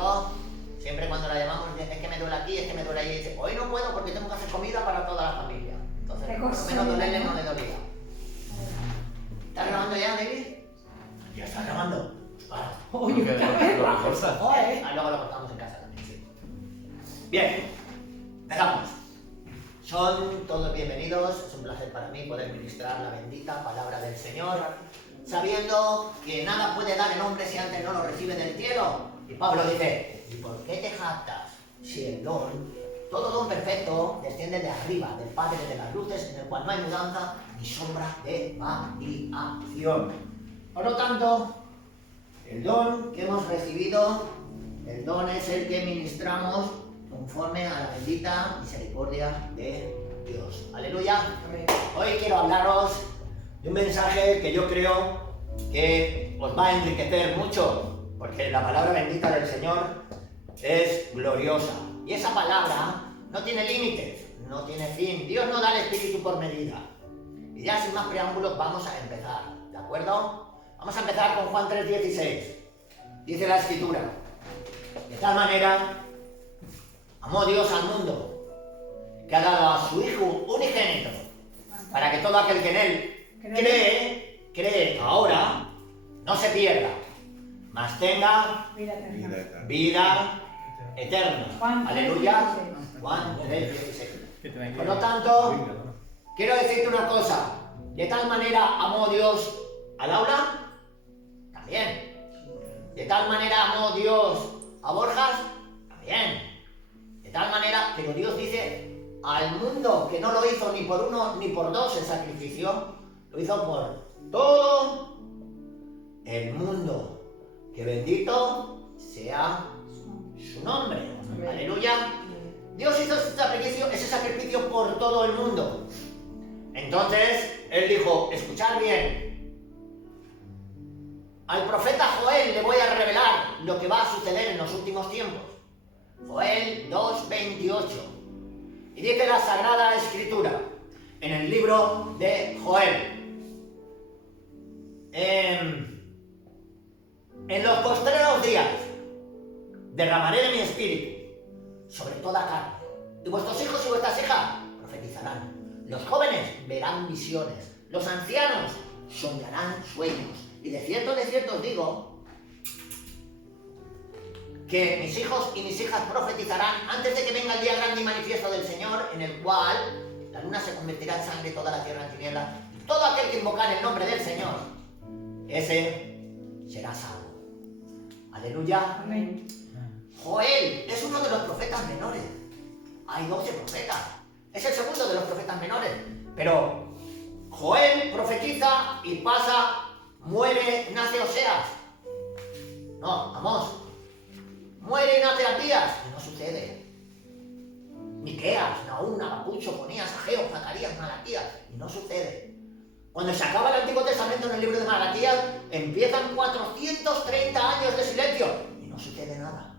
eso, siempre cuando la llamamos, es que me duele aquí, es que me duele ahí, y dice, hoy no puedo porque tengo que hacer comida para toda la familia. Entonces, por lo menos dolerle no le dolía. ¿Estás grabando ya, David? Ya está grabando. Para. Oye, ¿qué? Luego lo cortamos en casa también, sí. Bien, empezamos. Son todos bienvenidos, es un placer para mí poder ministrar la bendita palabra del Señor, sabiendo que nada puede dar el hombre si antes no lo recibe del cielo. Y Pablo dice, ¿y por qué te jactas si el don, todo don perfecto, desciende de arriba, del Padre de las luces, en el cual no hay mudanza ni sombra de variación? Por lo tanto, el don que hemos recibido, el don es el que ministramos conforme a la bendita misericordia de Dios. Aleluya. Amén. Hoy quiero hablaros de un mensaje que yo creo que os va a enriquecer mucho, porque la palabra bendita del Señor es gloriosa. Y esa palabra no tiene límites, no tiene fin. Dios no da el Espíritu por medida. Y ya sin más preámbulos vamos a empezar, ¿de acuerdo? Vamos a empezar con Juan 3:16. Dice la Escritura, de tal manera amó Dios al mundo, que ha dado a su Hijo unigénito, para que todo aquel que en Él cree ahora, no se pierda, mas tenga vida eterna. Aleluya. Juan 3:16. Por lo tanto, quiero decirte una cosa, de tal manera amó Dios a Laura, también. De tal manera amó Dios a Borjas, también. De tal manera, pero Dios dice al mundo que no lo hizo ni por uno ni por dos el sacrificio, lo hizo por todo el mundo. Que bendito sea su nombre. Amén. Aleluya. Dios hizo ese sacrificio por todo el mundo. Entonces, Él dijo, escuchad bien. Al profeta Joel le voy a revelar lo que va a suceder en los últimos tiempos. Joel 2:28. Y dice la Sagrada Escritura, en el libro de Joel, en los postreros días derramaré de mi espíritu sobre toda carne, y vuestros hijos y vuestras hijas profetizarán, los jóvenes verán visiones, los ancianos soñarán sueños, y de cierto os digo, que mis hijos y mis hijas profetizarán antes de que venga el día grande y manifiesto del Señor, en el cual la luna se convertirá en sangre y toda la tierra en tinieblas, y todo aquel que invocar el nombre del Señor, ese será salvo. Aleluya. Amén. Joel es uno de los profetas menores. Hay 12 profetas. Es el segundo de los profetas menores. Pero Joel profetiza y pasa, muere, nace Oseas. No, Amós. Muere y nace Abdías, y no sucede. Miqueas, Nahum, Habacuc, Sofonías, Ageo, Zacarías, Malaquías, y no sucede. Cuando se acaba el Antiguo Testamento en el libro de Malaquías, empiezan 430 años de silencio, y no sucede nada.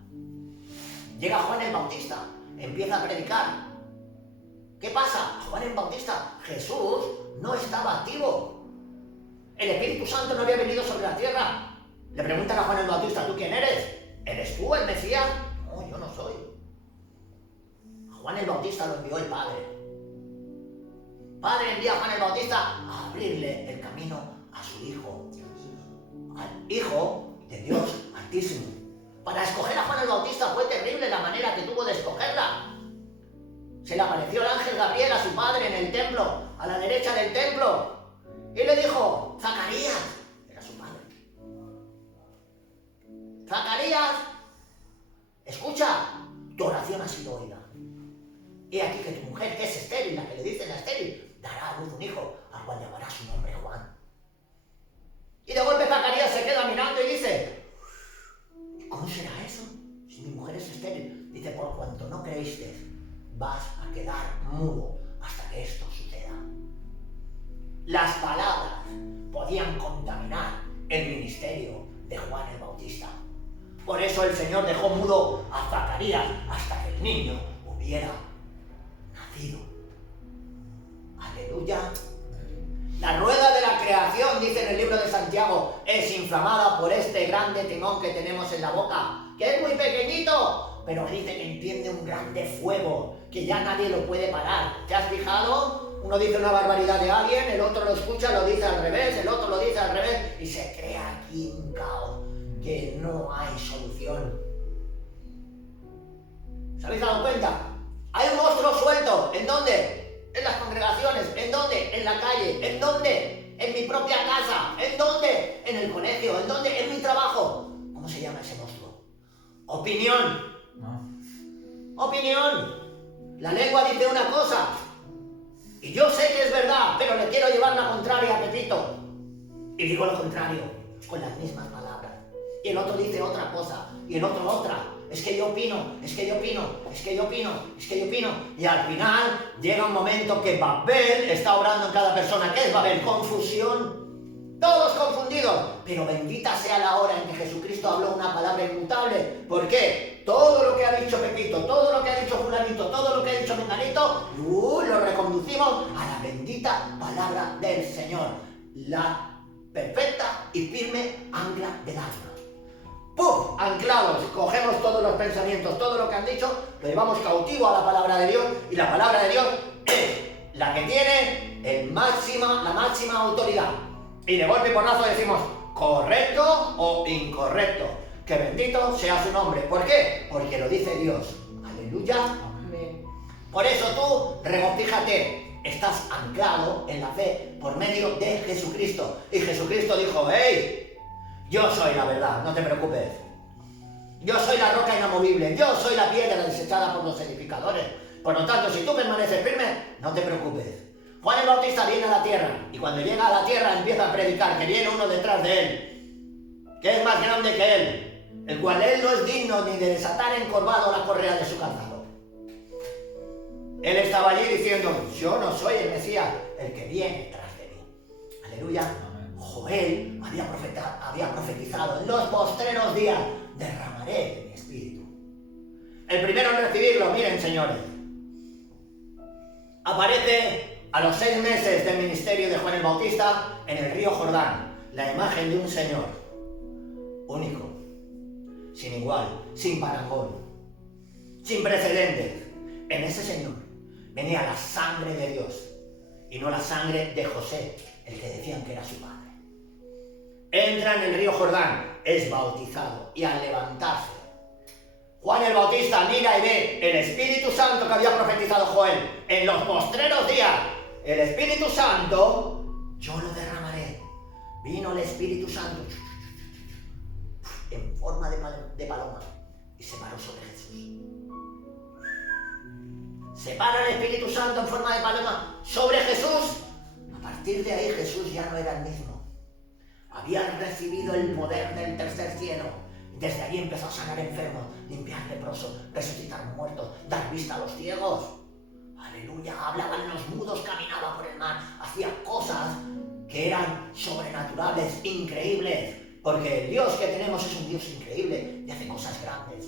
Llega Juan el Bautista, empieza a predicar. ¿Qué pasa? A Juan el Bautista, Jesús no estaba activo. El Espíritu Santo no había venido sobre la tierra. Le preguntan a Juan el Bautista, ¿tú quién eres? ¿Eres tú el Mesías? No, yo no soy. A Juan el Bautista lo envió el Padre. Padre envía a Juan el Bautista a abrirle el camino a su Hijo, al Hijo de Dios Altísimo. Para escoger a Juan el Bautista fue terrible la manera que tuvo de escogerla. Se le apareció el ángel Gabriel a su padre en el templo, a la derecha del templo, y le dijo, Zacarías, era su padre. Zacarías, escucha, tu oración ha sido oída. He aquí que tu mujer, que es estéril, la que le dicen la estéril, dará a luz un hijo, al cual llamará su nombre Juan. Y de golpe Zacarías se queda mirando y dice, ¿cómo será eso? Si mi mujer es estéril. Dice, por cuanto no creíste, vas a quedar mudo hasta que esto suceda. Las palabras podían contaminar el ministerio de Juan el Bautista. Por eso el Señor dejó mudo a Zacarías hasta que el niño hubiera nacido. Aleluya. La rueda de la creación, dice en el libro de Santiago, es inflamada por este grande timón que tenemos en la boca, que es muy pequeñito pero me dice que entiende un grande fuego, que ya nadie lo puede parar. ¿Te has fijado? Uno dice una barbaridad de alguien, el otro lo escucha, lo dice al revés, el otro lo dice al revés, y se crea aquí un caos que no hay solución. ¿Os habéis dado cuenta? Hay un monstruo suelto. ¿En dónde? En las congregaciones. ¿En dónde? En la calle. ¿En dónde? En mi propia casa. ¿En dónde? En el colegio. ¿En dónde? En mi trabajo. ¿Cómo se llama ese monstruo? Opinión. Opinión. La lengua dice una cosa. Y yo sé que es verdad, pero le quiero llevar la contraria a Pepito. Y digo lo contrario, con las mismas palabras. Y el otro dice otra cosa. Y el otro otra. Es que yo opino, es que yo opino, es que yo opino, es que yo opino. Y al final llega un momento que Babel está obrando en cada persona. ¿Qué es Babel? Confusión. Todos confundidos. Pero bendita sea la hora en que Jesucristo habló una palabra inmutable. ¿Por qué? Todo lo que ha dicho Pepito, todo lo que ha dicho fulanito, todo lo que ha dicho menganito, lo reconducimos a la bendita palabra del Señor. La perfecta y firme ancla del alma. ¡Pum! Anclados, cogemos todos los pensamientos, todo lo que han dicho, lo llevamos cautivo a la palabra de Dios, y la palabra de Dios es la que tiene la máxima autoridad. Y de golpe y porrazo decimos correcto o incorrecto. Que bendito sea su nombre. ¿Por qué? Porque lo dice Dios. Aleluya. Amén. Por eso tú regocíjate. Estás anclado en la fe por medio de Jesucristo. Y Jesucristo dijo, ¡hey! Yo soy la verdad, no te preocupes. Yo soy la roca inamovible. Yo soy la piedra desechada por los edificadores. Por lo tanto, si tú permaneces firme, no te preocupes. Juan el Bautista viene a la tierra. Y cuando llega a la tierra empieza a predicar que viene uno detrás de él, que es más grande que él, el cual él no es digno ni de desatar encorvado la correa de su calzado. Él estaba allí diciendo, yo no soy el Mesías, el que viene tras de mí. Aleluya. Joel había profetizado, en los postreros días derramaré de mi espíritu. El primero en recibirlo, miren señores, aparece a los 6 meses del ministerio de Juan el Bautista en el río Jordán, la imagen de un Señor único, sin igual, sin parangón, sin precedentes. En ese Señor venía la sangre de Dios y no la sangre de José, el que decían que era su padre. Entra en el río Jordán, es bautizado y al levantarse, Juan el Bautista mira y ve el Espíritu Santo que había profetizado Joel. En los postreros días, el Espíritu Santo, yo lo derramaré. Vino el Espíritu Santo en forma de paloma y se paró sobre Jesús. Se para el Espíritu Santo en forma de paloma sobre Jesús. A partir de ahí Jesús ya no era el mismo. Habían recibido el poder del tercer cielo. Desde allí empezó a sanar enfermos, limpiar leprosos, resucitar muertos, dar vista a los ciegos. Aleluya, hablaban los mudos, caminaba por el mar, hacía cosas que eran sobrenaturales, increíbles. Porque el Dios que tenemos es un Dios increíble y hace cosas grandes.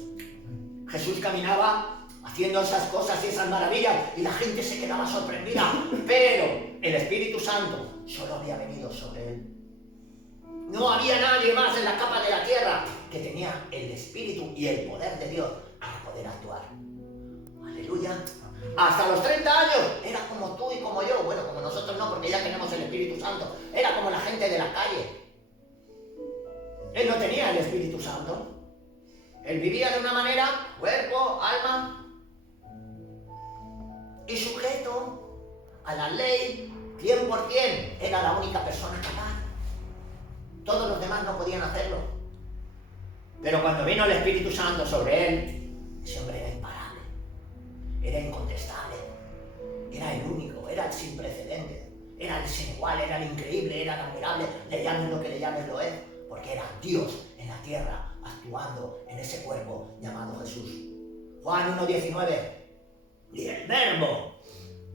Jesús caminaba haciendo esas cosas y esas maravillas y la gente se quedaba sorprendida. Pero el Espíritu Santo solo había venido sobre él. No había nadie más en la capa de la tierra que tenía el Espíritu y el poder de Dios para poder actuar. Aleluya. Hasta los 30 años era como tú y como yo. Bueno, como nosotros no, porque ya tenemos el Espíritu Santo. Era como la gente de la calle. Él no tenía el Espíritu Santo. Él vivía de una manera, cuerpo, alma, y sujeto a la ley 100%. Era la única persona capaz. Todos los demás no podían hacerlo. Pero cuando vino el Espíritu Santo sobre él, ese hombre era imparable, era incontestable, era el único, era el sin precedentes, era el sin igual, era el increíble, era el admirable, le llamen lo que le llamen lo es, porque era Dios en la tierra actuando en ese cuerpo llamado Jesús. Juan 1:19, y el Verbo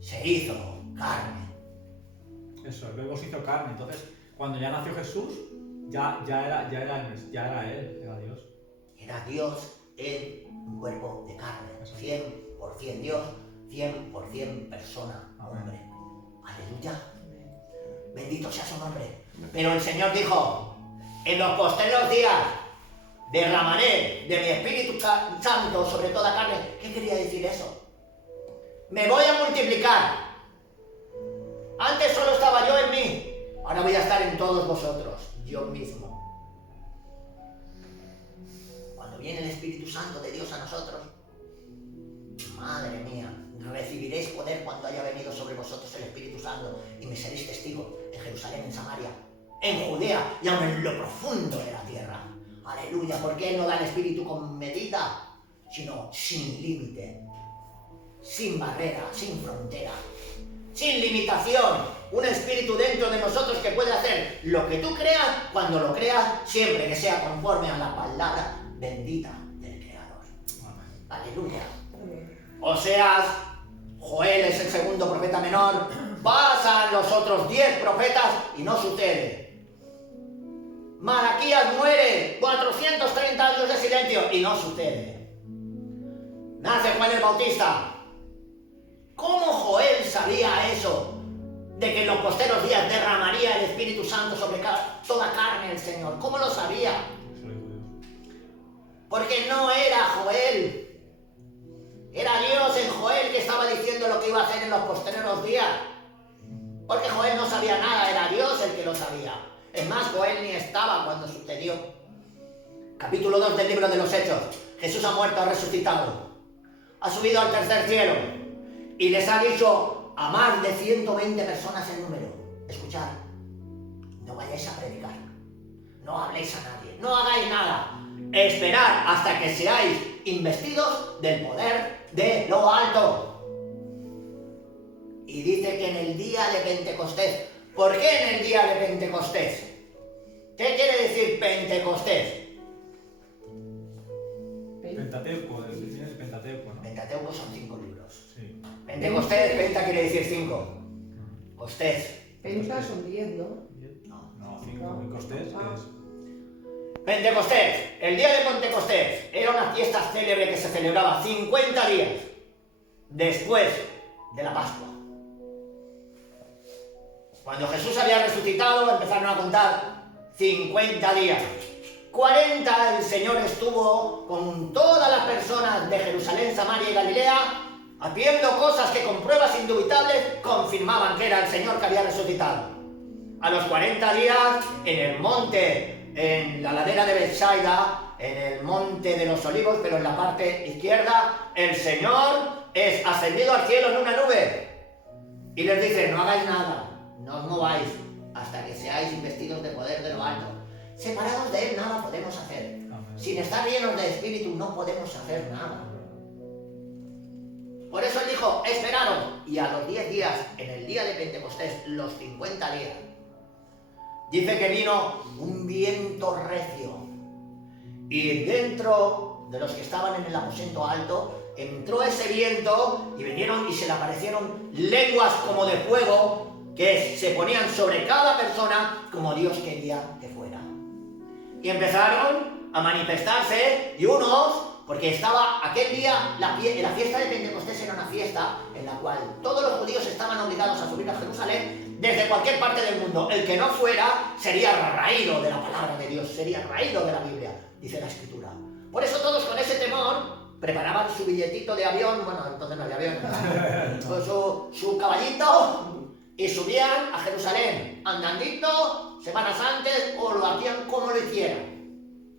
se hizo carne. Eso, el Verbo se hizo carne. Entonces, cuando ya nació Jesús, ya era él, era Dios. Era Dios en un cuerpo de carne, 100% Dios, 100% persona, hombre. Aleluya. Bendito sea su nombre. Pero el Señor dijo, en los postreros días derramaré de mi Espíritu Santo sobre toda carne. ¿Qué quería decir eso? Me voy a multiplicar. Antes solo estaba yo en mí, ahora voy a estar en todos vosotros, yo mismo. Cuando viene el Espíritu Santo de Dios a nosotros, madre mía, recibiréis poder cuando haya venido sobre vosotros el Espíritu Santo y me seréis testigos en Jerusalén, en Samaria, en Judea y aun en lo profundo de la tierra. Aleluya, porque Él no da el Espíritu con medida, sino sin límite, sin barrera, sin frontera, sin limitación. Un espíritu dentro de nosotros que puede hacer lo que tú creas cuando lo creas, siempre que sea conforme a la palabra bendita del Creador. Aleluya. Oseas, Joel es el segundo profeta menor, pasan los otros 10 profetas y no sucede. Malaquías muere, 430 años de silencio y no sucede. Nace Juan el Bautista. ¿Cómo Joel sabía eso? De que en los posteros días derramaría el Espíritu Santo sobre toda carne el Señor. ¿Cómo lo sabía? Porque no era Joel. Era Dios en Joel que estaba diciendo lo que iba a hacer en los posteriores días. Porque Joel no sabía nada, era Dios el que lo sabía. Es más, Joel ni estaba cuando sucedió. Capítulo 2 del libro de los Hechos. Jesús ha muerto, ha resucitado. Ha subido al tercer cielo. Y les ha dicho a más de 120 personas en número: escuchad, no vayáis a predicar. No habléis a nadie. No hagáis nada. Esperad hasta que seáis investidos del poder de lo alto. Y dice que en el día de Pentecostés. ¿Por qué en el día de Pentecostés? ¿Qué quiere decir Pentecostés? Pentateuco, el Pentateuco, ¿no? Pentateuco son 5 libros. Sí. Pentecostés, penta quiere decir 5. Costés. Penta son 10, ¿no? No, 5. ¿Y costés qué es? Pentecostés, el día de Pentecostés era una fiesta célebre que se celebraba 50 días después de la Pascua. Cuando Jesús había resucitado, empezaron a contar 50 días. 40 el Señor estuvo con todas las personas de Jerusalén, Samaria y Galilea, haciendo cosas que con pruebas indubitables confirmaban que era el Señor que había resucitado. A los 40 días, en el monte, en la ladera de Betsaida, en el monte de los olivos, pero en la parte izquierda, el Señor es ascendido al cielo en una nube. Y les dice: no hagáis nada, no os mováis, hasta que seáis investidos de poder de lo alto. Separados de Él nada podemos hacer. Sin estar llenos de espíritu no podemos hacer nada. Por eso Él dijo: esperaros. Y a los 10 días, en el día de Pentecostés, los 50 días, dice que vino un viento recio. Y dentro de los que estaban en el aposento alto, entró ese viento y vinieron y se le aparecieron lenguas como de fuego que se ponían sobre cada persona como Dios quería que fuera. Y empezaron a manifestarse, y unos, porque estaba aquel día, la fiesta de Pentecostés era una fiesta en la cual todos los judíos estaban obligados a subir a Jerusalén desde cualquier parte del mundo. El que no fuera sería raído de la palabra de Dios, sería raído de la Biblia, dice la Escritura. Por eso todos con ese temor preparaban su billetito de avión, bueno, entonces no había avión, con su caballito, y subían a Jerusalén, andandito, semanas antes, o lo hacían como lo hicieran.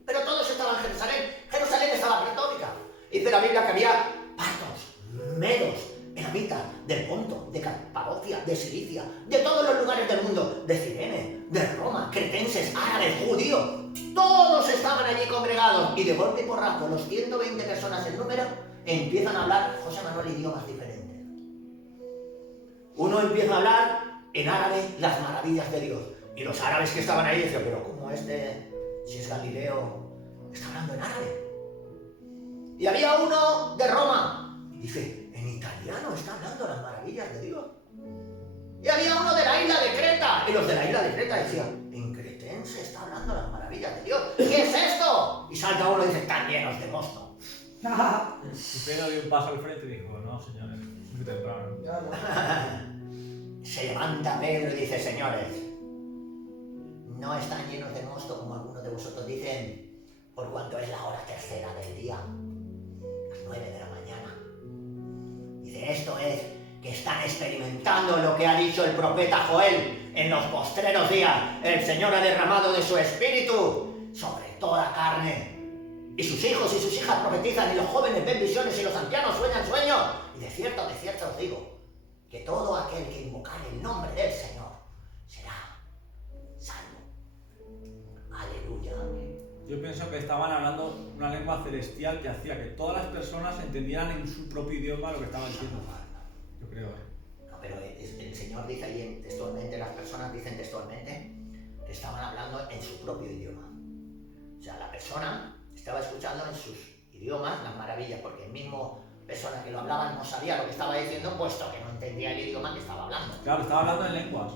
Pero todos estaban en Jerusalén. Jerusalén estaba pletórica. Dice la Biblia que había partos, medos, elamitas, del Ponto, de Capadocia, de Cilicia, de todos los lugares del mundo, de Cirene, de Roma, cretenses, árabes, judíos. Todos estaban allí congregados, y de golpe y porrazo, los 120 personas en número empiezan a hablar, José Manuel, idiomas diferentes. Uno empieza a hablar en árabe las maravillas de Dios. Y los árabes que estaban ahí decían: pero ¿cómo si es Galileo, está hablando en árabe? Y había uno de Roma, y dice: en italiano está hablando las maravillas de Dios. Y había uno de la isla de Creta, y los de la isla de Creta decían: en cretense está hablando las maravillas de Dios. ¿Qué es esto? Y salta uno y dice: están llenos de mosto. Y Pedro dio un paso al frente y dijo: no, señores, es muy temprano. Se levanta Pedro y dice: señores, no están llenos de mosto como algunos de vosotros dicen, por cuanto es la hora tercera del día, las 9 de la mañana. Dice, esto es que están experimentando lo que ha dicho el profeta Joel. En los postreros días, el Señor ha derramado de su espíritu sobre toda carne. Y sus hijos y sus hijas profetizan, y los jóvenes ven visiones, y los ancianos sueñan sueños. Y de cierto os digo, que todo aquel que invocare el nombre del Señor será salvo. Aleluya. Yo pienso que estaban hablando una lengua celestial que hacía que todas las personas entendieran en su propio idioma lo que estaban diciendo. Yo creo. No, pero el Señor dice ahí textualmente, las personas dicen textualmente que estaban hablando en su propio idioma. O sea, la persona estaba escuchando en sus idiomas las maravillas, porque el mismo persona que lo hablaba no sabía lo que estaba diciendo, puesto que no entendía el idioma que estaba hablando. Claro, estaba hablando en lenguas.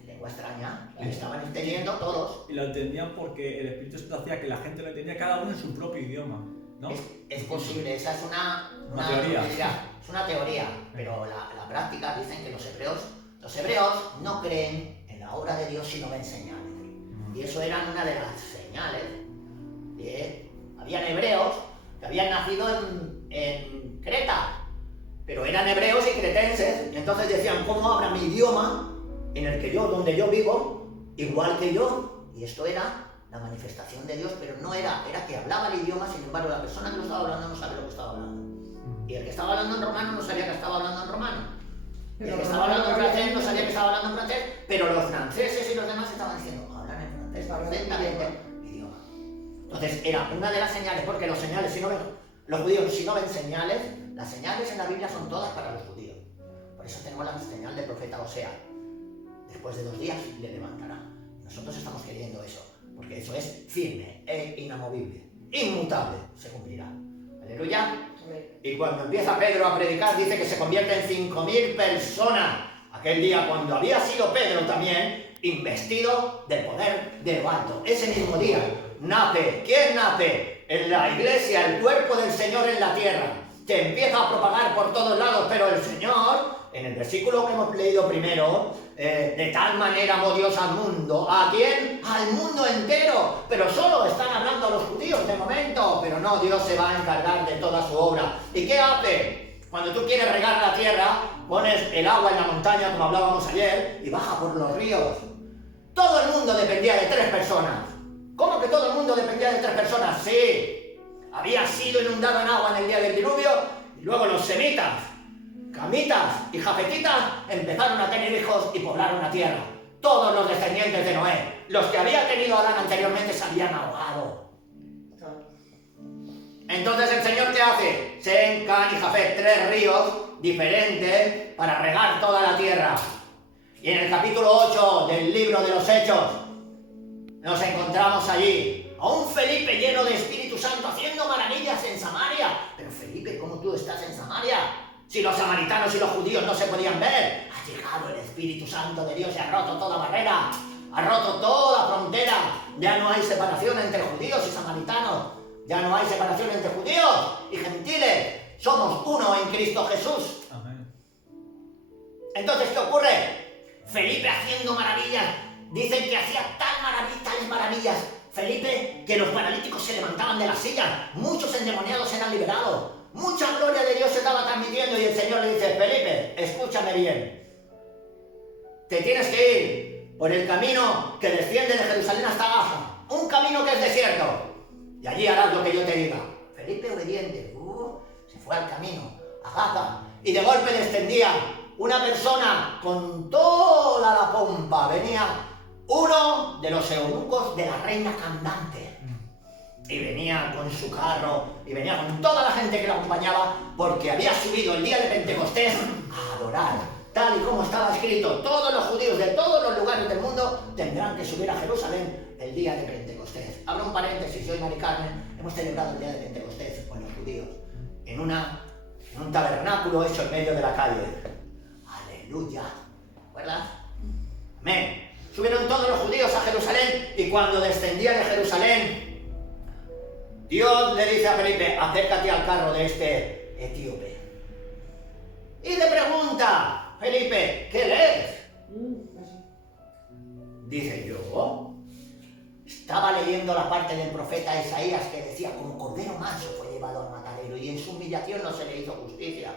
En lengua extraña, y estaban entendiendo todos. Y lo entendían porque el Espíritu Santo hacía que la gente lo entendía cada uno en su propio idioma, ¿no? Es posible, esa es una teoría. Es una teoría, pero la práctica dicen que los hebreos no creen en la obra de Dios si no ven señales. Y eso eran una de las señales. Habían hebreos que habían nacido en Creta, pero eran hebreos y cretenses. Entonces decían, ¿cómo habla mi idioma en el que donde yo vivo, igual que yo? Y esto era la manifestación de Dios, pero no era que hablaba el idioma, sin embargo la persona que lo estaba hablando no sabía lo que estaba hablando. Y el que estaba hablando en romano no sabía que estaba hablando en romano. Y el que estaba hablando en francés no sabía que estaba hablando en francés, pero los franceses y los demás estaban diciendo, hablan en francés perfectamente mi idioma. Entonces era una de las señales, porque los judíos si no ven señales, las señales en la Biblia son todas para los judíos. Por eso tenemos la señal del profeta Osea. Después de 2 días le levantará. Nosotros estamos queriendo eso, porque eso es firme e inamovible, inmutable, se cumplirá. Aleluya. Y cuando empieza Pedro a predicar, dice que se convierte en 5.000 personas. Aquel día cuando había sido Pedro también investido del poder de lo alto. Ese mismo día nace. ¿Quién nace? En la iglesia, el cuerpo del Señor en la tierra. Se empieza a propagar por todos lados, pero el Señor, en el versículo que hemos leído primero, de tal manera amó Dios al mundo. ¿A quién? Al mundo entero. Pero solo están hablando a los judíos de momento. Pero no, Dios se va a encargar de toda su obra. ¿Y qué hace? Cuando tú quieres regar la tierra, pones el agua en la montaña, como hablábamos ayer, y baja por los ríos. Todo el mundo dependía de 3 personas. ¿Cómo que todo el mundo dependía de 3 personas? Sí. Había sido inundado en agua en el día del diluvio, y luego los semitas, camitas y jafetitas empezaron a tener hijos y poblaron la tierra. Todos los descendientes de Noé, los que había tenido Adán anteriormente, se habían ahogado. Entonces el Señor, ¿qué hace? Sem, Can y Jafet, 3 ríos diferentes para regar toda la tierra. Y en el capítulo 8 del libro de los Hechos nos encontramos allí a un Felipe lleno de Espíritu Santo haciendo maravillas en Samaria. Pero Felipe, ¿cómo tú estás en Samaria? Si los samaritanos y los judíos no se podían ver. Ha llegado el Espíritu Santo de Dios y ha roto toda barrera, ha roto toda frontera. Ya no hay separación entre judíos y samaritanos. Ya no hay separación entre judíos y gentiles. Somos uno en Cristo Jesús. Amén. Entonces, ¿qué ocurre? Felipe haciendo maravillas. Dicen que hacía tales maravillas Felipe, que los paralíticos se levantaban de las sillas, muchos endemoniados eran liberados, mucha gloria de Dios se estaba transmitiendo, y el Señor le dice, Felipe, escúchame bien, te tienes que ir por el camino que desciende de Jerusalén hasta Gaza, un camino que es desierto, y allí harás lo que yo te diga. Felipe, obediente, se fue al camino, a Gaza, y de golpe descendía una persona con toda la pompa, venía uno de los eunucos de la reina Candante, y venía con su carro, y venía con toda la gente que lo acompañaba, porque había subido el día de Pentecostés a adorar, tal y como estaba escrito, todos los judíos de todos los lugares del mundo tendrán que subir a Jerusalén el día de Pentecostés. Abro un paréntesis, yo y Mari Carmen hemos celebrado el día de Pentecostés con los judíos, en un tabernáculo hecho en medio de la calle. Aleluya, ¿recuerdas? Amén. Subieron todos los judíos a Jerusalén, y cuando descendía de Jerusalén, Dios le dice a Felipe, acércate al carro de este etíope. Y le pregunta, Felipe, ¿qué lees? Dice yo, estaba leyendo la parte del profeta Isaías que decía, como cordero manso fue llevado al matadero y en su humillación no se le hizo justicia.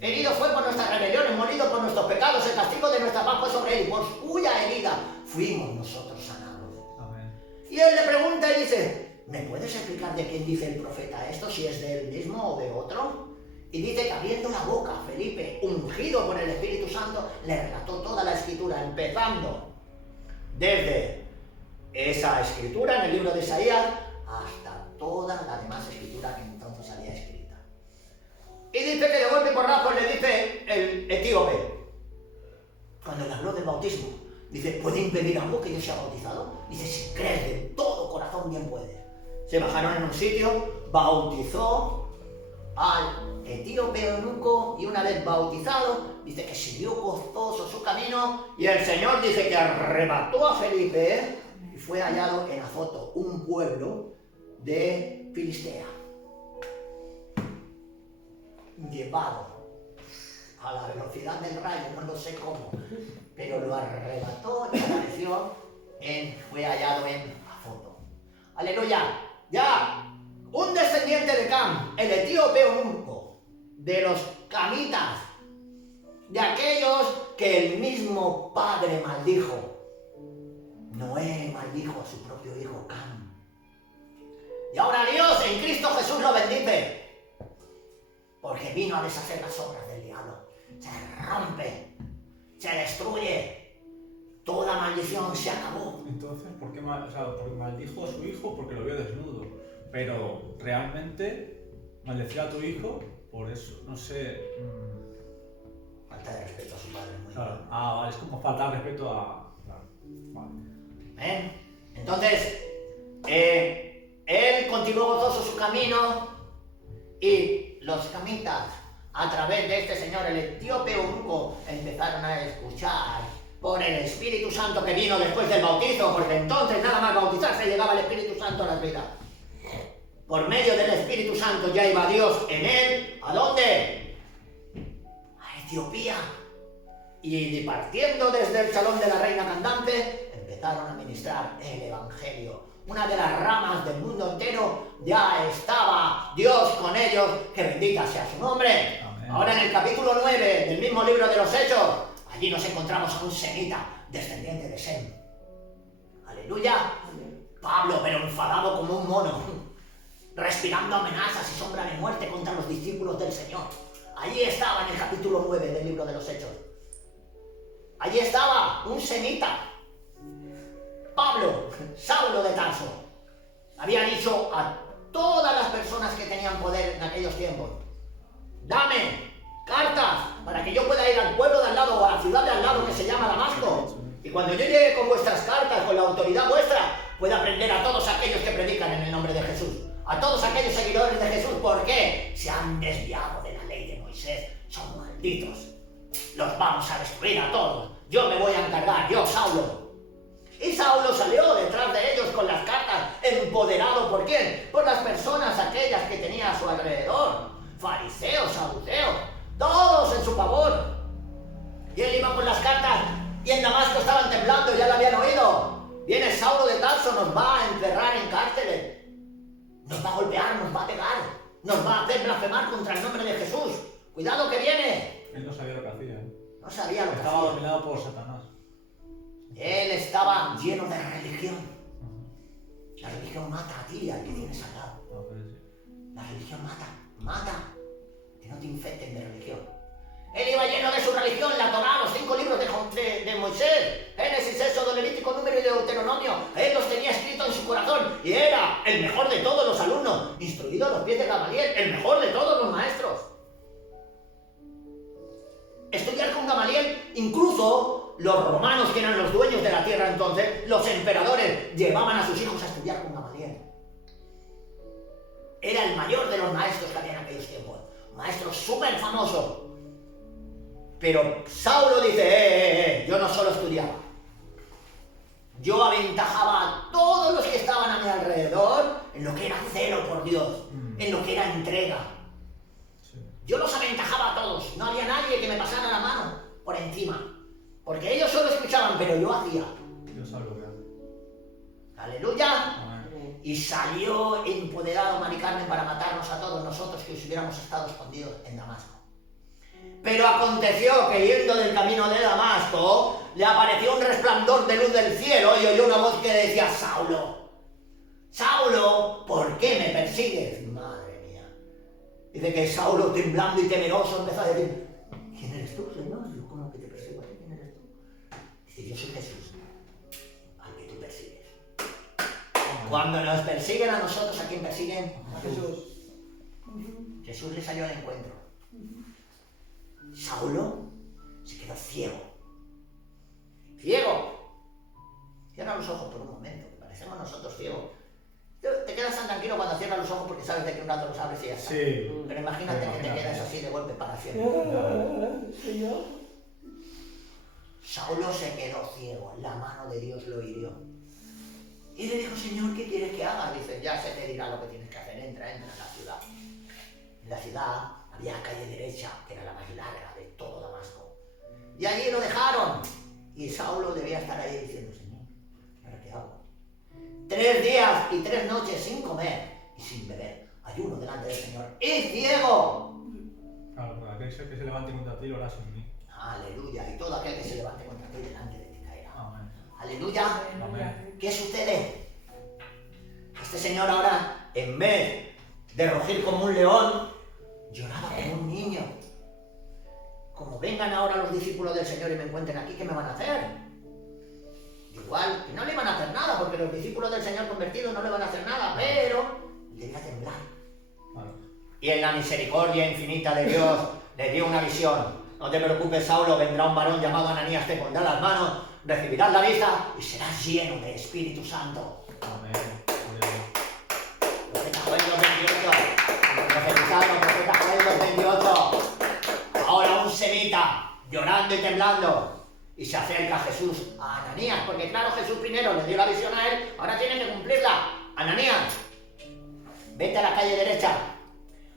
Herido fue por nuestras rebeliones, molido por nuestros pecados, el castigo de nuestra paz fue sobre él y por cuya herida fuimos nosotros sanados. Amén. Y él le pregunta y dice, ¿me puedes explicar de quién dice el profeta esto, si es de él mismo o de otro? Y dice que abriendo la boca, Felipe, ungido por el Espíritu Santo, le relató toda la escritura, empezando desde esa escritura en el libro de Isaías hasta toda la demás escritura que entonces había escrita. Y dice que de golpe y porrazo le dice el etíope, cuando le habló del bautismo, dice, ¿puede impedir algo que yo sea bautizado? Dice, si crees de todo corazón, bien puedes. Se bajaron en un sitio, bautizó al etíope eunuco y una vez bautizado, dice que siguió gozoso su camino y el Señor dice que arrebató a Felipe y fue hallado en Azoto, un pueblo de Filistea. Llevado a la velocidad del rayo, no lo sé cómo, pero lo arrebató y apareció fue hallado en Azoto. ¡Aleluya! Ya, un descendiente de Cam, el etíope eunuco, de los camitas, de aquellos que el mismo padre maldijo. Noé maldijo a su propio hijo Cam. Y ahora Dios en Cristo Jesús lo bendice, porque vino a deshacer las obras del diablo. Se rompe, se destruye, toda maldición se acabó. Entonces, ¿por qué porque maldijo a su hijo? Porque lo vio desnudo. Pero realmente maldecir a tu hijo por eso, no sé. Falta de respeto a su padre, muy Claro. Vale, es como faltar respeto a. Claro. Vale. Entonces, él continuó gozoso su camino y los camitas, a través de este señor, el etíope eunuco, empezaron a escuchar por el Espíritu Santo que vino después del bautizo, porque entonces nada más bautizarse llegaba el Espíritu Santo a las vidas. Por medio del Espíritu Santo ya iba Dios en él. ¿A dónde? A Etiopía. Y partiendo desde el salón de la reina cantante, empezaron a ministrar el Evangelio. Una de las ramas del mundo entero, ya estaba Dios con ellos, que bendita sea su nombre. Amén. Ahora en el capítulo 9 del mismo libro de los Hechos, allí nos encontramos a un semita, descendiente de Sem. Aleluya. Pablo, pero enfadado como un mono, respirando amenazas y sombra de muerte contra los discípulos del Señor. Allí estaba en el capítulo 9 del libro de los Hechos. Allí estaba un semita. Pablo, Saulo de Tarso, había dicho a todas las personas que tenían poder en aquellos tiempos, dame cartas para que yo pueda ir al pueblo de al lado o a la ciudad de al lado que se llama Damasco. Y cuando yo llegue con vuestras cartas, con la autoridad vuestra, pueda prender a todos aquellos que predican en el nombre de Jesús. A todos aquellos seguidores de Jesús. ¿Por qué? Se han desviado de la ley de Moisés. Son malditos. Los vamos a destruir a todos. Yo me voy a encargar, yo, Saulo. Y Saulo salió detrás de ellos con las cartas, empoderado ¿por quién? Por las personas aquellas que tenía a su alrededor. Fariseos, saduceos, todos en su favor. Y él iba con las cartas y en Damasco estaban temblando, ya lo habían oído. Viene Saulo de Tarso, nos va a encerrar en cárceles. Nos va a golpear, nos va a pegar, nos va a hacer blasfemar contra el nombre de Jesús. ¡Cuidado que viene! Él no sabía lo que hacía, ¿eh? No sabía lo que Estaba hacía. dominado por Satanás. Él estaba lleno de religión. La religión mata a ti y al que tienes al lado. La religión mata. Que no te infecten de religión. Él iba lleno de su religión, la Torá, los 5 libros de Moisés, Génesis, Éxodo, Levítico, Número y Deuteronomio. Él los tenía escritos en su corazón y era el mejor de todos los alumnos, instruido a los pies de Gamaliel, el mejor de todos los maestros. Estudiar con Gamaliel, incluso los romanos, que eran los dueños de la tierra entonces, los emperadores, llevaban a sus hijos a estudiar con Gamaliel. Era el mayor de los maestros que había en aquellos tiempos, maestro súper famoso. Pero Saulo dice, yo no solo estudiaba, yo aventajaba a todos los que estaban a mi alrededor en lo que era celo por Dios, en lo que era entrega. Yo los aventajaba a todos, no había nadie que me pasara la mano por encima, porque ellos solo escuchaban, pero yo hacía. Dios sabe lo que hace. Aleluya. Amén. Y salió empoderado Maricarmen para matarnos a todos nosotros que hubiéramos estado escondidos en Damasco. Pero aconteció que yendo del camino de Damasco, le apareció un resplandor de luz del cielo y oyó una voz que decía: Saulo, Saulo, ¿por qué me persigues? Madre mía. Dice que Saulo, temblando y temeroso, empezó a decir: ¿quién eres tú, Señor? Yo, ¿cómo que te persigo a ti? ¿Quién eres tú? Dice: yo soy Jesús, al que tú persigues. Cuando nos persiguen a nosotros, ¿a quién persiguen? A Jesús. Jesús le salió al encuentro. Saulo se quedó ciego. ¡Ciego! Cierra los ojos por un momento, que parecemos nosotros ciegos. Te quedas tan tranquilo cuando cierras los ojos porque sabes de que un rato los abres y ya está. Sí. Pero imagínate que te quedas así de golpe para siempre. Saulo se quedó ciego, la mano de Dios lo hirió. Y le dijo: Señor, ¿qué quieres que haga? Dice: ya se te dirá lo que tienes que hacer, entra en la ciudad. En la ciudad había calle derecha, que era la más larga de todo Damasco. Y allí lo dejaron. Y Saulo debía estar ahí diciendo: Señor, ¿ahora qué hago? 3 días y 3 noches sin comer y sin beber, ayuno delante del Señor. ¡Y ciego! Claro, para aquel que se levante contra ti lo harás en mí. Aleluya. Y todo aquel que se levante contra ti delante de ti caerá. Amén. Aleluya. Amén. ¿Qué sucede? Este señor ahora, en vez de rugir como un león, lloraba como un niño. Como vengan ahora los discípulos del Señor y me encuentren aquí, ¿qué me van a hacer? Igual, que no le van a hacer nada, porque los discípulos del Señor convertidos no le van a hacer nada, pero debía temblar. Claro. Y en la misericordia infinita de Dios le dio una visión. No te preocupes, Saulo, vendrá un varón llamado Ananías, te pondrá las manos, recibirás la vista y serás lleno de Espíritu Santo. Amén. Profeta Joel 2:28. Profetizando, profeta Joel 2:28. Ahora un semita, llorando y temblando. Y se acerca Jesús a Ananías, porque claro, Jesús primero le dio la visión a él, ahora tiene que cumplirla. Ananías, vete a la calle derecha.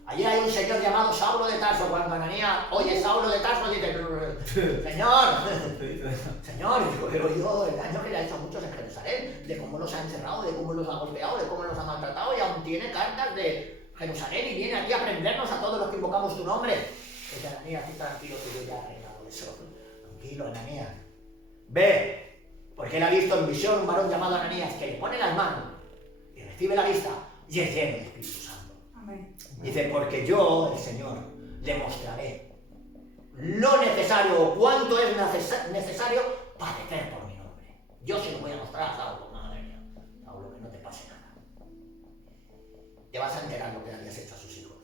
Allí hay un señor llamado Saulo de Tarso. Cuando Ananías oye Saulo de Tarso, dice: Señor, he oído el daño que le ha hecho a muchos en Jerusalén, de cómo los ha encerrado, de cómo los ha golpeado, de cómo los ha maltratado, y aún tiene cartas de Jerusalén y viene aquí a prendernos a todos los que invocamos tu nombre. Dice Ananías: tú tranquilo, que yo ya he arreglado eso. Tranquilo, Ananías. Ve, porque él ha visto en visión un varón llamado Ananías que le pone las manos y recibe la vista y es lleno de Espíritu Santo. Amén. Dice: porque yo, el Señor, le mostraré lo necesario o cuánto es necesario padecer por mi nombre. Yo se lo voy a mostrar a Saulo. Madre mía, Saulo, que no te pase nada. Te vas a enterar lo que habías hecho a sus hijos.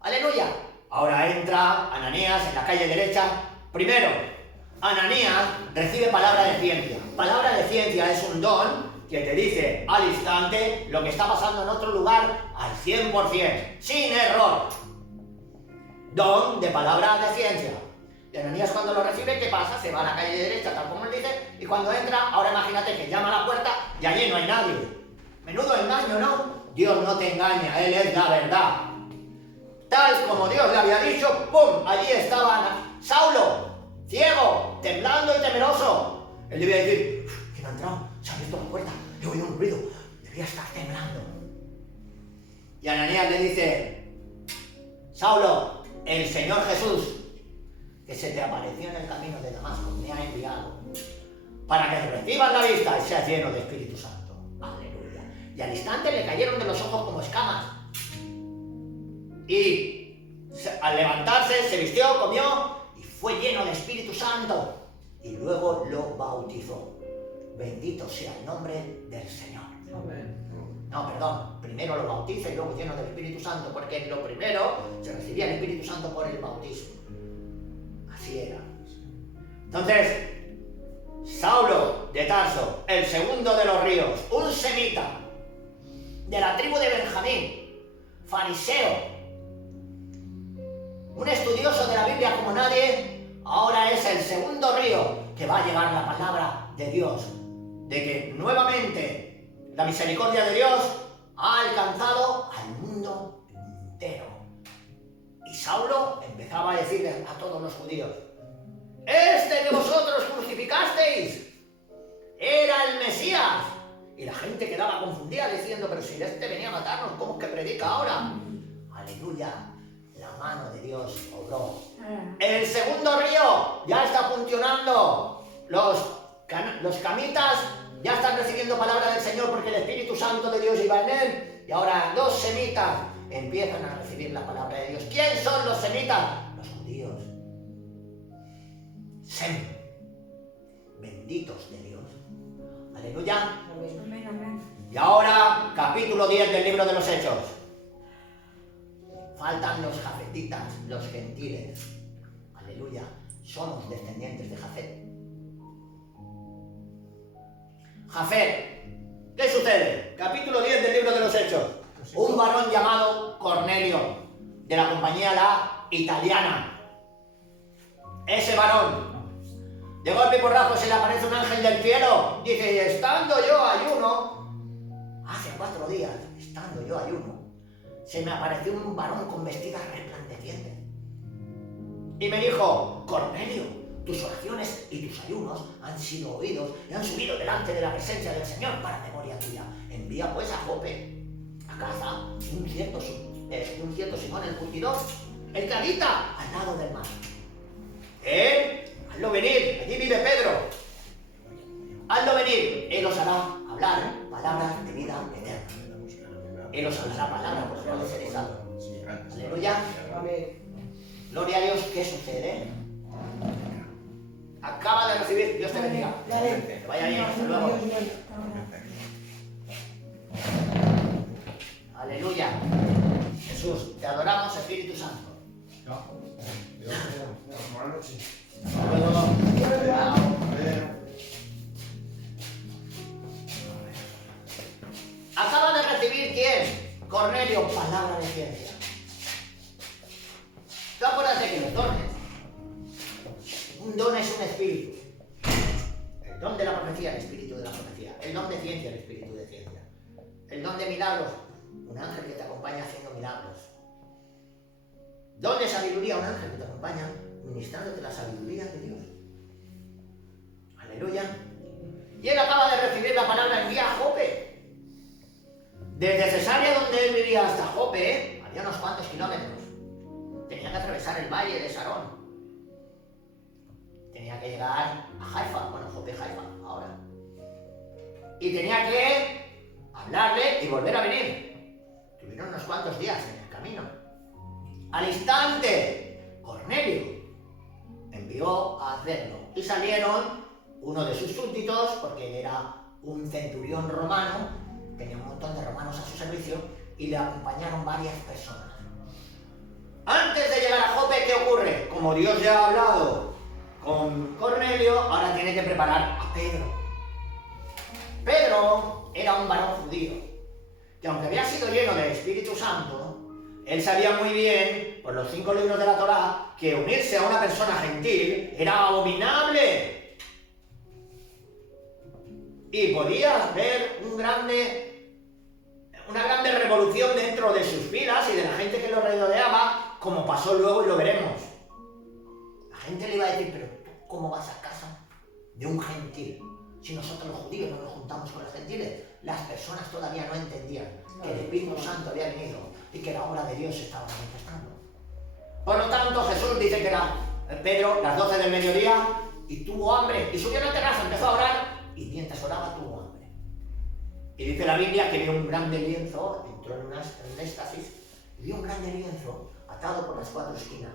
¡Aleluya! Ahora entra Ananías en la calle derecha. Primero, Ananías recibe palabra de ciencia. Palabra de ciencia es un don que te dice al instante lo que está pasando en otro lugar al 100%, sin error. Don de palabra de ciencia. Y Ananías, cuando lo recibe, ¿qué pasa? Se va a la calle derecha, tal como él dice, y cuando entra, ahora imagínate que llama a la puerta y allí no hay nadie. Menudo engaño, ¿no? Dios no te engaña, Él es la verdad. Tal como Dios le había dicho, ¡pum! Allí estaba Saulo, ciego, temblando y temeroso. Él debía decir: ¿quién ha entrado? Se ha abierto la puerta, he oído un ruido, debía estar temblando. Y Ananías le dice: Saulo, el Señor Jesús, que se te apareció en el camino de Damasco, me ha enviado para que recibas la vista y seas lleno de Espíritu Santo. Aleluya. Y al instante le cayeron de los ojos como escamas. Y al levantarse, se vistió, comió y fue lleno de Espíritu Santo. Y luego lo bautizó. Bendito sea el nombre del Señor. Amén. No, perdón. Primero lo bautiza y luego lleno del Espíritu Santo, porque en lo primero se recibía el Espíritu Santo por el bautismo. Así era. Entonces, Saulo de Tarso, el segundo de los ríos, un semita de la tribu de Benjamín, fariseo, un estudioso de la Biblia como nadie, ahora es el segundo río que va a llevar la palabra de Dios, de que nuevamente la misericordia de Dios ha alcanzado al mundo entero. Y Saulo empezaba a decirle a todos los judíos: este que vosotros crucificasteis, era el Mesías. Y la gente quedaba confundida diciendo, pero si este venía a matarnos, ¿cómo es que predica ahora? Aleluya, la mano de Dios obró. El segundo río ya está funcionando. Los camitas ya están recibiendo palabra del Señor porque el Espíritu Santo de Dios iba en él. Y ahora los semitas empiezan a recibir la palabra de Dios. ¿Quién son los semitas? Los judíos. Sem, benditos de Dios. Aleluya. Amén, amén. Y ahora, capítulo 10 del libro de los Hechos. Faltan los jafetitas, los gentiles. Aleluya. Somos descendientes de Jafet. Jafet. ¿Qué sucede? Capítulo 10 del libro de los Hechos. Un varón llamado Cornelio, de la compañía La Italiana. Ese varón, de golpe y porrazo se le aparece un ángel del cielo. Dice, y estando yo ayuno, hace 4 días, estando yo ayuno, se me apareció un varón con vestidas resplandecientes. Y me dijo, Cornelio, tus oraciones y tus ayunos han sido oídos y han subido delante de la presencia del Señor para memoria tuya. Envía pues a Jope, a casa, de un cierto Simón el curtidor, el que habita al lado del mar. Hazlo venir, allí vive Pedro. Hazlo venir, él os hará hablar palabras de vida eterna. Él os hablará palabras por las cuales seréis salvos. Aleluya. Gloria a Dios. ¿Qué sucede? Acaba de recibir. Dios te bendiga. Que vaya bien. Hasta luego. Aleluya. Jesús, te adoramos, Espíritu Santo. Buenas noches. Hasta luego. Acaba de recibir ¿quién? Cornelio, palabra de ciencia. ¿Tú acuérdate que los dones? Un don es un espíritu. El don de la profecía, el espíritu de la profecía. El don de ciencia, el espíritu de ciencia. El don de milagros, un ángel que te acompaña haciendo milagros. Don de sabiduría, un ángel que te acompaña ministrándote la sabiduría de Dios. Aleluya. Y él acaba de recibir la palabra en vía a Jope. Desde Cesarea, donde él vivía, hasta Jope, había unos cuantos kilómetros. Tenía que atravesar el valle de Sarón. Tenía que llegar a Haifa, bueno, Jope, Haifa, ahora. Y tenía que hablarle y volver a venir. Tuvieron unos cuantos días en el camino. Al instante, Cornelio envió a hacerlo. Y salieron uno de sus súbditos, porque él era un centurión romano, tenía un montón de romanos a su servicio, y le acompañaron varias personas. Antes de llegar a Jope, ¿qué ocurre? Como Dios ya ha hablado con Cornelio, ahora tiene que preparar a Pedro. Pedro era un varón judío, que aunque había sido lleno del Espíritu Santo, él sabía muy bien, por los 5 libros de la Torá, que unirse a una persona gentil era abominable. Y podía ver una grande revolución dentro de sus filas y de la gente que lo rodeaba, como pasó luego y lo veremos. La gente le iba a decir, pero ¿tú cómo vas a casa de un gentil? Si nosotros los judíos no nos juntamos con los gentiles. Las personas todavía no entendían que el Espíritu Santo había venido y que la obra de Dios se estaba manifestando. Por lo tanto, Jesús dice que era Pedro, las 12 del mediodía, y tuvo hambre, y subió a la terraza, empezó a orar, y mientras oraba tuvo hambre. Y dice la Biblia que vio un grande lienzo, entró en un éxtasis, y vio un grande lienzo atado por las 4 esquinas,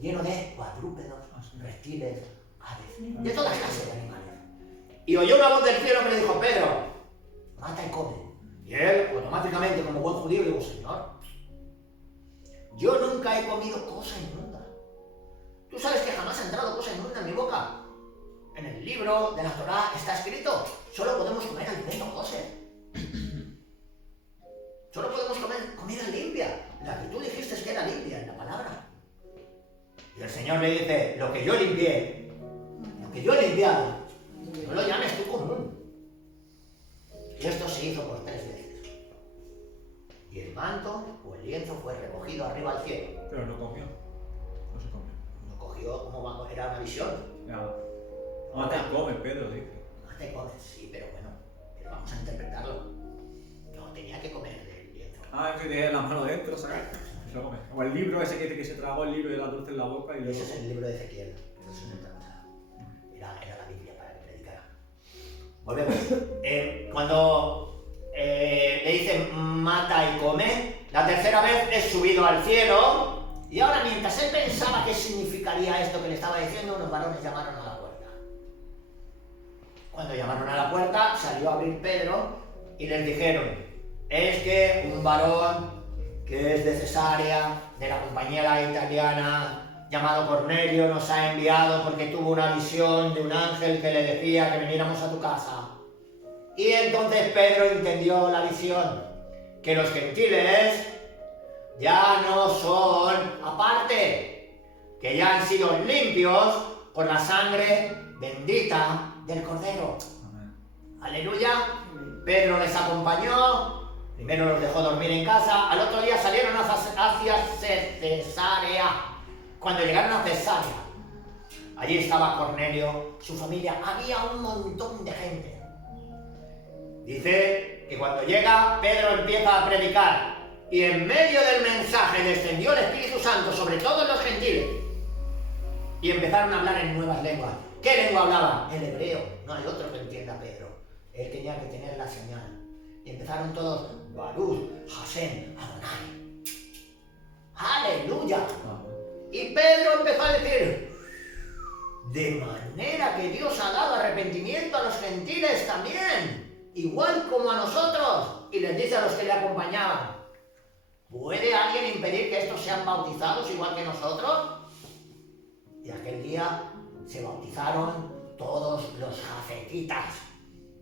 lleno de cuadrúpedos, reptiles, aves, de todas clases de animales. Y oyó una voz del cielo que le dijo, Pedro, mata y come. Y él, automáticamente, como buen judío, le dijo, Señor, yo nunca he comido cosa inmunda. ¿Tú sabes que jamás ha entrado cosa inmunda en mi boca? En el libro de la Torá está escrito, solo podemos comer alimento kosher. Solo podemos comer comida limpia, la que tú dijiste que era limpia en la palabra. Y el Señor le dice, lo que yo limpié, lo que yo he limpiado, no lo llames tú común. Y esto se hizo por 3 veces. Y el manto o el lienzo fue recogido arriba al cielo. Pero no comió. No se comió. No cogió como era una visión. Ya. Mata y come, Pedro, dice. no te comes, sí, pero bueno, pero vamos a interpretarlo. No tenía que comer del lienzo. Ah, es que tiene la mano dentro, ¿sabes? Se lo come. O el libro ese que se tragó el libro y la dulce en la boca y luego... Ese es el libro de Ezequiel, pero eso es otra cosa. Era la Biblia para que predicara. Volvemos. Cuando le dicen mata y come, la tercera vez es subido al cielo. Y ahora, mientras él pensaba qué significaría esto que le estaba diciendo, unos varones llamaron a la puerta. Cuando llamaron a la puerta, salió a abrir Pedro y les dijeron: es que un varón que es de Cesarea, de la compañía italiana, llamado Cornelio, nos ha enviado porque tuvo una visión de un ángel que le decía que viniéramos a tu casa. Y entonces Pedro entendió la visión, que los gentiles ya no son aparte, que ya han sido limpios por la sangre bendita del Cordero. Amén. Aleluya. Pedro les acompañó, primero los dejó dormir en casa, al otro día salieron hacia Cesarea. Cuando llegaron a Cesarea, allí estaba Cornelio, su familia, había un montón de gente. Dice que cuando llega, Pedro empieza a predicar y en medio del mensaje descendió el Espíritu Santo sobre todos los gentiles y empezaron a hablar en nuevas lenguas. ¿Qué lengua hablaban? El hebreo. No hay otro que entienda a Pedro. Él tenía que tener la señal. Y empezaron todos: Baruch, Hashem, Adonai. ¡Aleluya! Y Pedro empezó a decir: de manera que Dios ha dado arrepentimiento a los gentiles también, igual como a nosotros. Y les dice a los que le acompañaban: ¿puede alguien impedir que estos sean bautizados igual que nosotros? Y aquel día se bautizaron todos los jafetitas: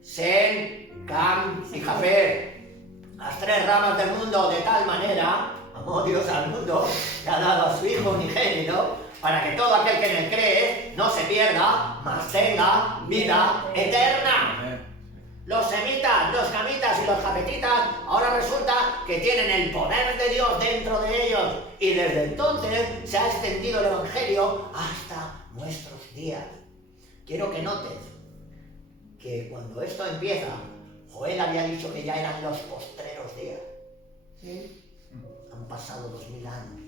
Sem, Cam y Jafet, las tres ramas del mundo. De tal manera amó Dios al mundo que ha dado a su Hijo unigénito, para que todo aquel que en él cree no se pierda, mas tenga vida eterna. Amén. Los semitas, los camitas y los jafetitas ahora resulta que tienen el poder de Dios dentro de ellos, y desde entonces se ha extendido el evangelio hasta nuestros días. Quiero que notes que cuando esto empieza, Joel había dicho que ya eran los postreros días. Sí. Han pasado 2000 años,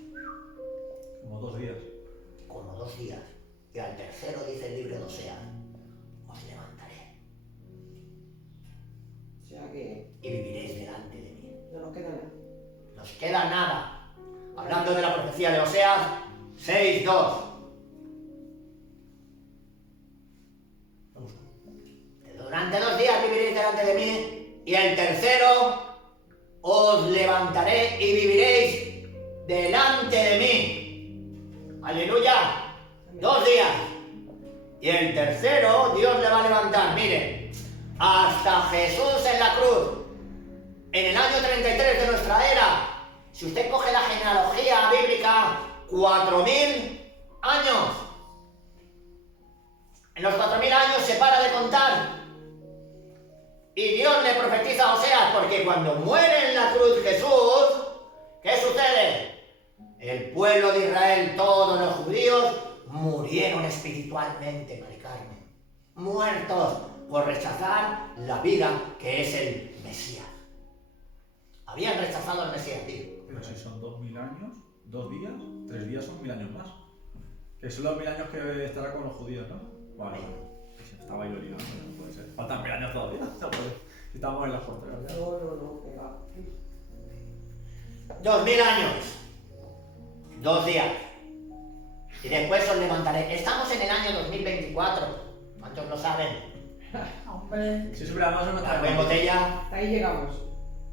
Como 2 días. como 2 días, y al tercero dice el libro de Oseas: os levantaré O sea que y viviréis delante de mí. no nos queda nada. Nos queda nada. Hablando de la profecía de Oseas 6:2. Durante 2 días viviréis delante de mí, y el tercero os levantaré y viviréis delante de mí. Aleluya. 2 días. Y el tercero Dios le va a levantar. Miren, hasta Jesús en la cruz, en el año 33 de nuestra era. Si usted coge la genealogía bíblica, 4000 años. En los 4000 años se para de contar. Y Dios le profetiza a Oseas, porque cuando muere en la cruz Jesús, ¿qué sucede? El pueblo de Israel, todos los judíos, murieron espiritualmente, Mari Carmen, muertos por rechazar la vida que es el Mesías. Habían rechazado al Mesías, tío. Pero si son 2000 años, 2 días, 3 días son 1000 años más. Que son los 1000 años que estará con los judíos, ¿no? Vale, estaba yo liando, no puede ser. Faltan 1000 años todavía, no puede. Si estamos en las fronteras ya. No, que va. 2000 años, 2 días. Y después os levantaré. Estamos en el año 2024. ¿Cuántos lo saben? Hombre, Si supiéramos una La en botella. hasta ahí llegamos.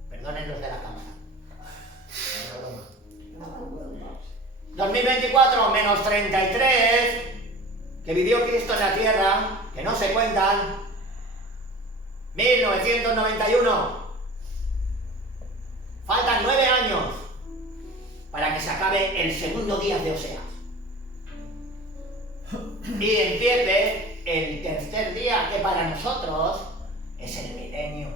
Perdonen los de la cámara. No, broma. No. 2024 menos 33 que vivió Cristo en la tierra, que no se cuentan. 1991. Faltan 9 años para que se acabe el segundo día de Oseas. Y empiece el tercer día, que para nosotros es el milenio.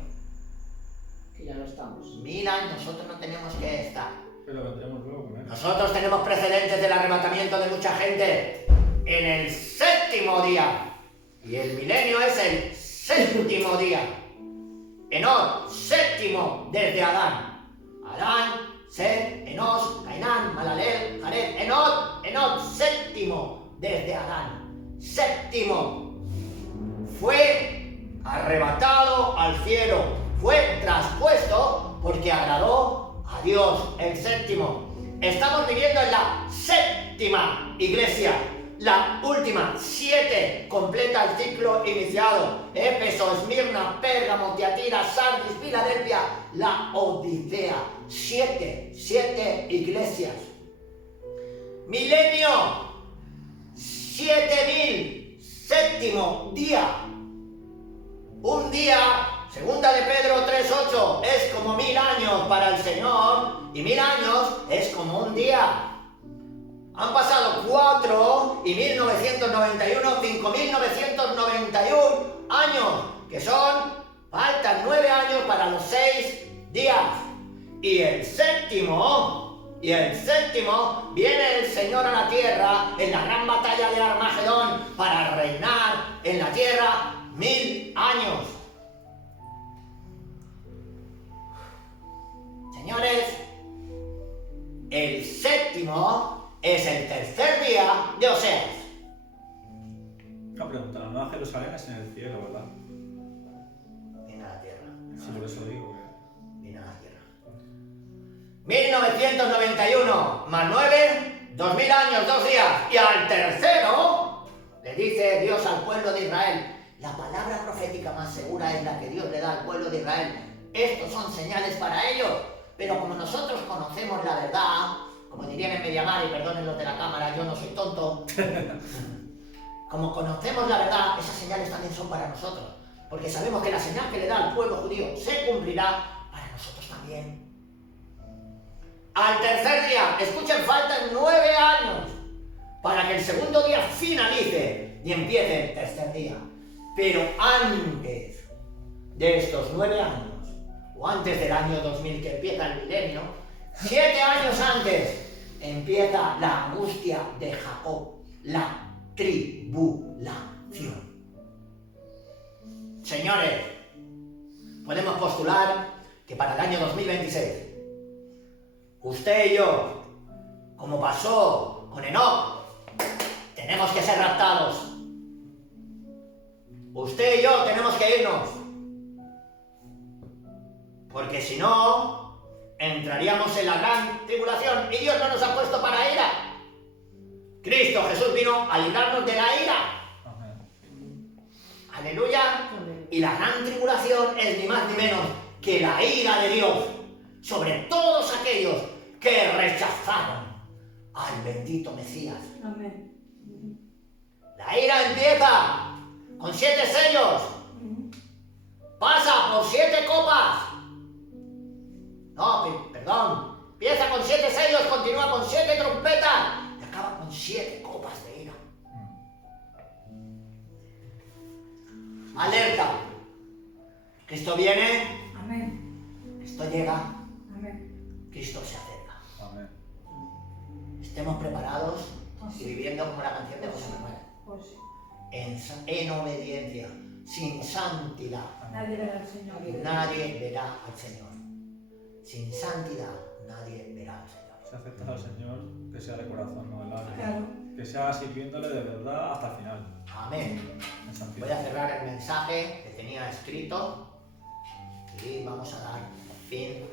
Que ya no estamos. 1000 años nosotros no tenemos que estar. Pero vendremos luego con él. Nosotros tenemos precedentes del arrebatamiento de mucha gente en el 7º día. Y el milenio es el séptimo día. Enoch, séptimo desde Adán. Adán, Set, Enos, Cainán, Malaleel, Jared, Enoch, séptimo desde Adán. Séptimo. Fue arrebatado al cielo. Fue traspuesto porque agradó a Dios. El séptimo. Estamos viviendo en la séptima iglesia. La última, 7, completa el ciclo iniciado. Éfeso, Esmirna, Pérgamo, Tiatira, Sardis, Filadelfia, la Odisea. 7 iglesias. Milenio, 7000, séptimo día. Un día, segunda de Pedro 3:8, es como 1000 años para el Señor, y 1000 años es como un día. Han pasado 4 y 1991, 5991 años, que faltan 9 años para los 6 días. Y el séptimo, viene el Señor a la tierra en la gran batalla de Armagedón para reinar en la tierra 1000 años. Señores, el séptimo es el tercer día de Oseas. Una pregunta, la Nueva Jerusalén es en el cielo, ¿verdad? Viene a la tierra. Sí, por eso digo que... Viene a la tierra. 1991 más 9, 2000 años, 2 días. Y al tercero le dice Dios al pueblo de Israel. La palabra profética más segura es la que Dios le da al pueblo de Israel. Estos son señales para ellos. Pero como nosotros conocemos la verdad, como dirían en Mediamar, y perdonen los de la cámara, yo no soy tonto. Como conocemos la verdad, esas señales también son para nosotros. Porque sabemos que la señal que le da al pueblo judío se cumplirá para nosotros también. Al tercer día, escuchen, faltan 9 años para que el segundo día finalice y empiece el tercer día. Pero antes de estos 9 años, o antes del año 2000 que empieza el milenio, 7 años antes, empieza la angustia de Jacob, la tribulación. Señores, podemos postular que para el año 2026, usted y yo, como pasó con Enoch, tenemos que ser raptados. Usted y yo tenemos que irnos. Porque si no, entraríamos en la gran tribulación y Dios no nos ha puesto para ira. Cristo Jesús vino a librarnos de la ira. Amén. Aleluya. Y la gran tribulación es ni más ni menos que la ira de Dios sobre todos aquellos que rechazaron al bendito Mesías. Amén. La ira empieza con 7 sellos. Pasa por 7 copas. No, perdón. Empieza con 7 sellos, continúa con 7 trompetas y acaba con 7 copas de ira. Alerta. Cristo viene. Amén. Cristo llega. Amén. Cristo se acerca. Amén. Estemos preparados y viviendo como la canción de José Manuel. Pues sí. En obediencia, sin santidad. Nadie verá al Señor. Nadie verá al Señor. Sin santidad, nadie verá al Señor. Si aceptas al Señor, que sea de corazón, no de labios. Claro. Que sea sirviéndole de verdad hasta el final. Amén. En santidad. Voy a cerrar el mensaje que tenía escrito y vamos a dar fin